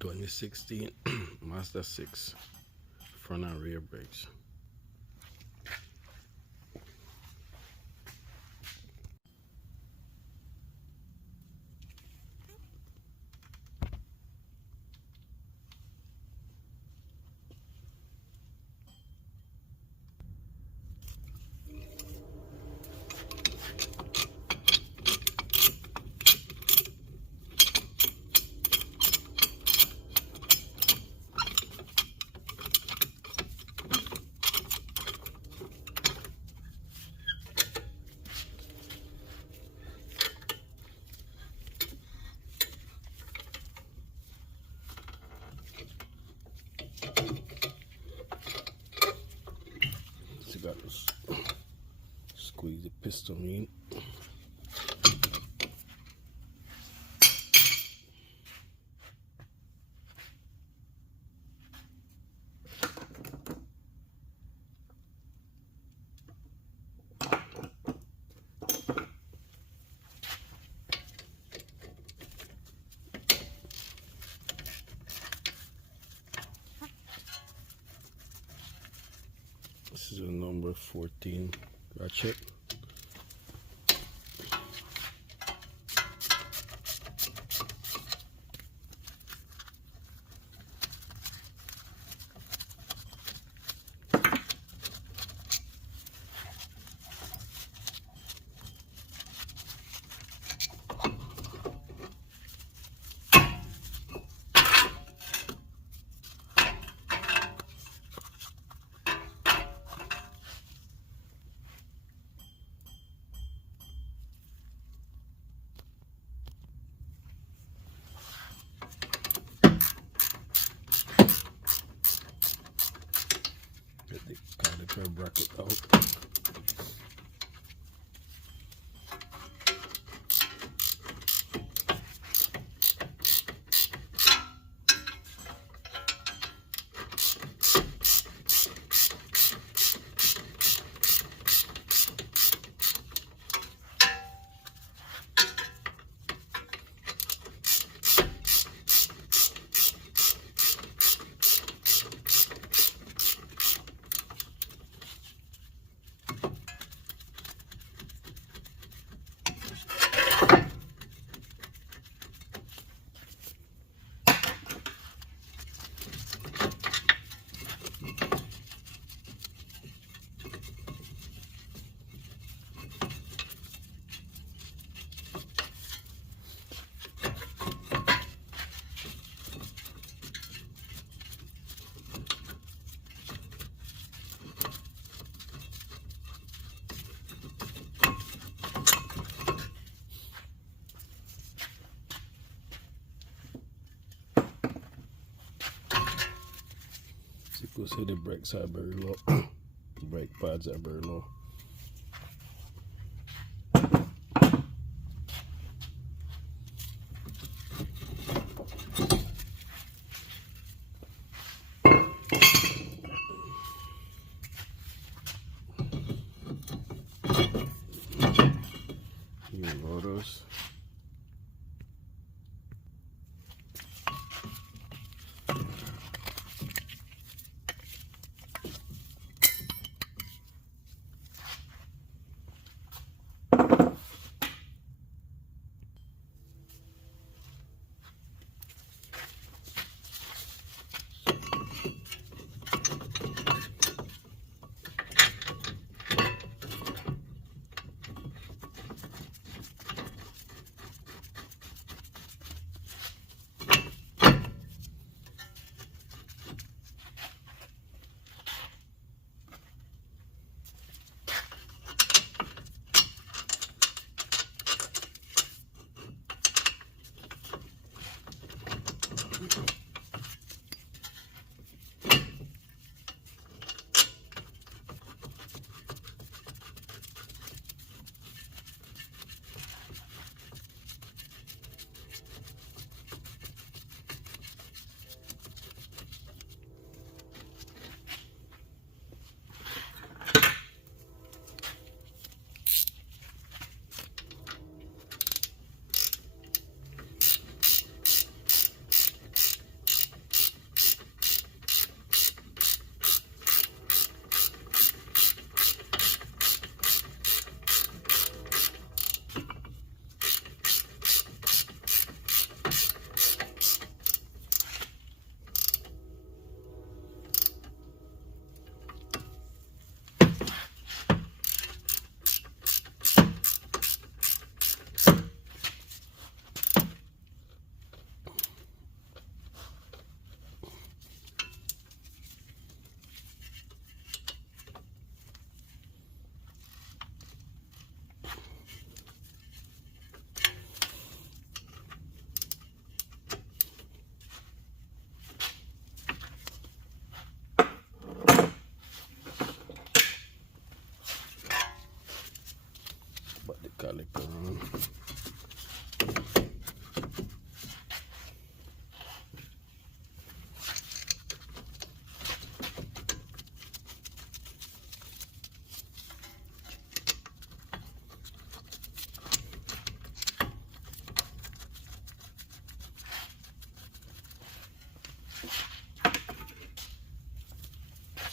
2016 Mazda 6 front and rear brakes. So you got to squeeze the piston in. This is a number 14 ratchet. Get the caliper bracket out. So you can see the brakes are very low. Brake pads are very low. New rotors.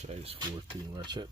Size 14 ratchet.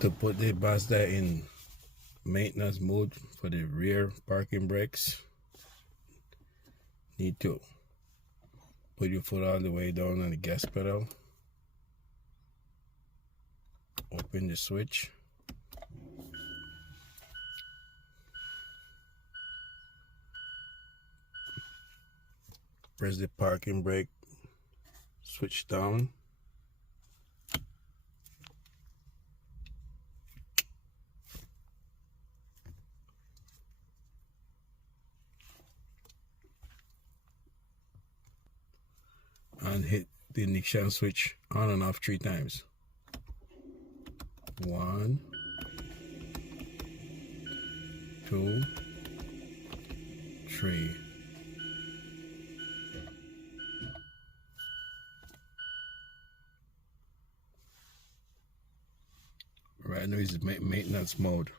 To put the Mazda in maintenance mode for the rear parking brakes, need to put your foot all the way down on the gas pedal, open the switch, press the parking brake switch down, and hit the ignition switch on and off 3 times. 1, 2, 3. Right now is maintenance mode.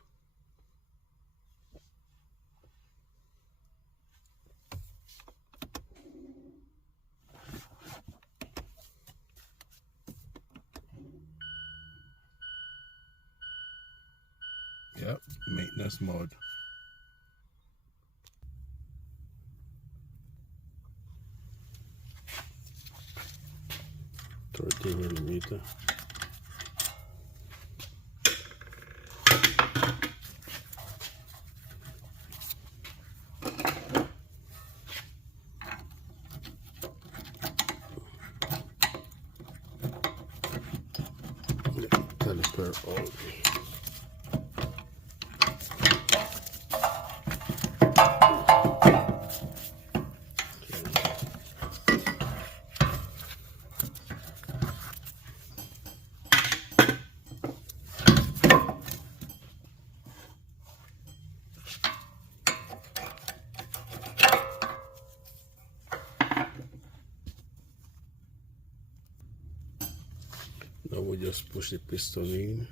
Yep, maintenance mode. $13mm. Caliper on. Now we just push the piston in,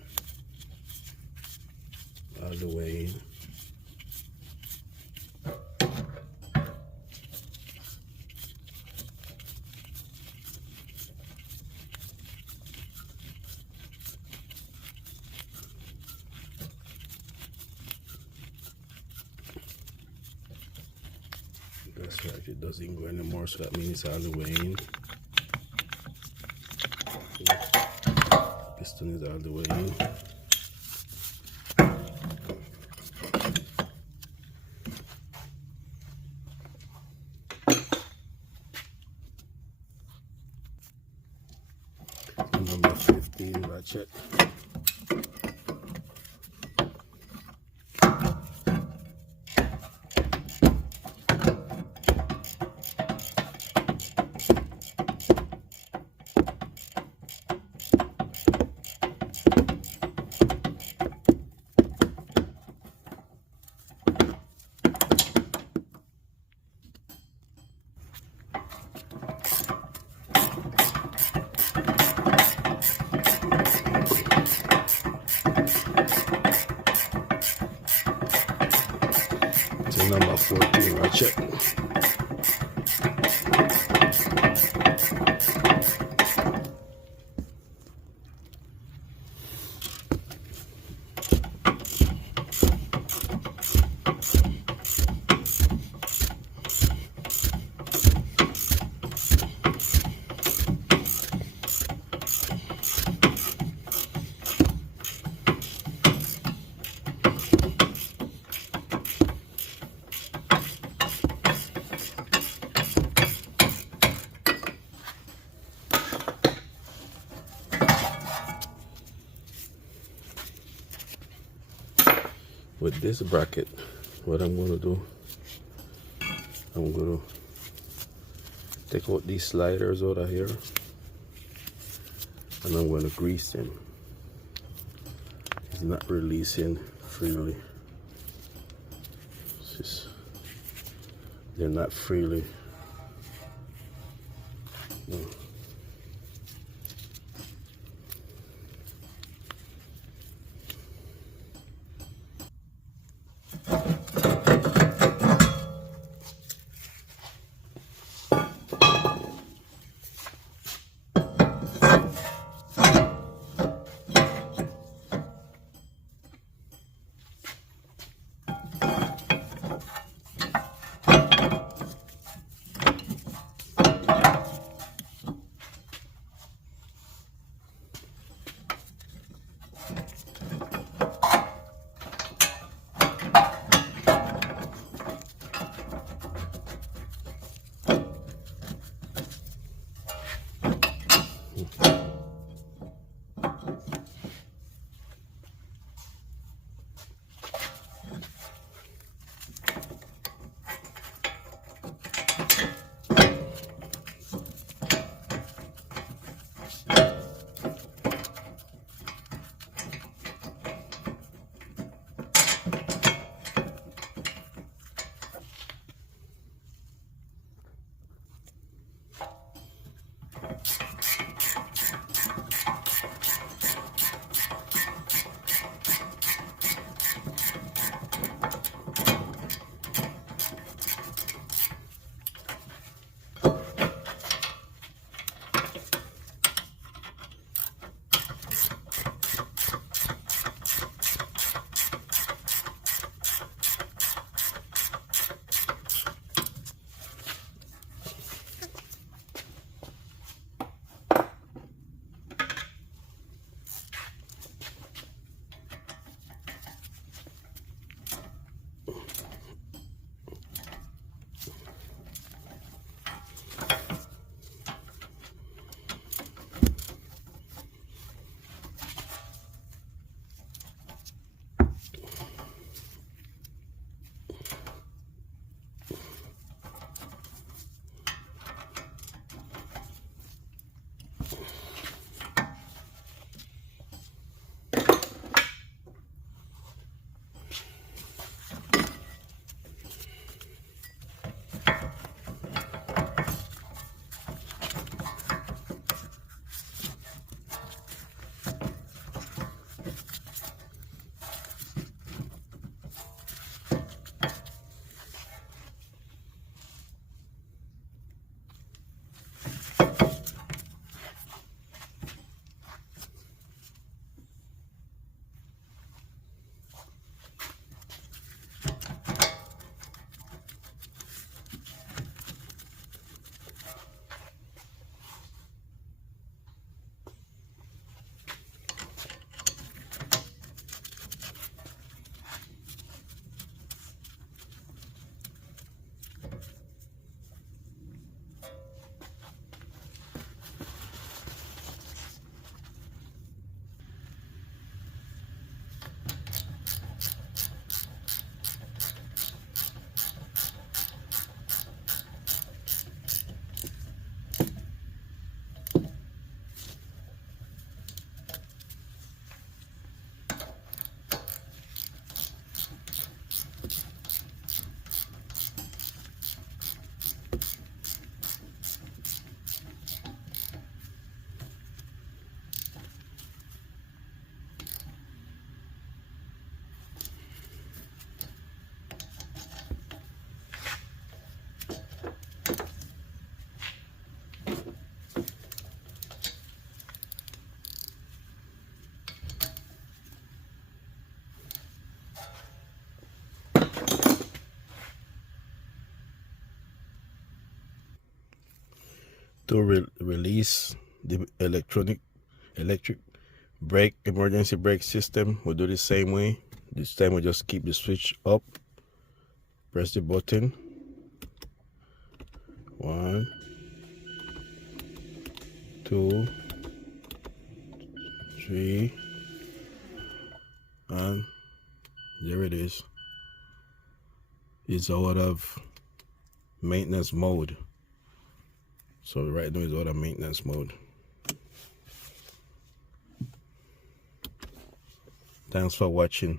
all the way in. That's right, it doesn't go anymore, so that means it's all the way in. Piston is all the way in. Number 15 ratchet. Number 14 ratchet. this bracket, what I'm going to do, I'm going to take out these sliders out of here, and I'm going to grease them. It's not releasing freely. They're not freely. No. To release the electric brake, emergency brake system, we'll do the same way. This time we'll just keep the switch up, press the button. 1, 2, 3, and There it is. It's out of maintenance mode. So right now it's out of maintenance mode. Thanks for watching.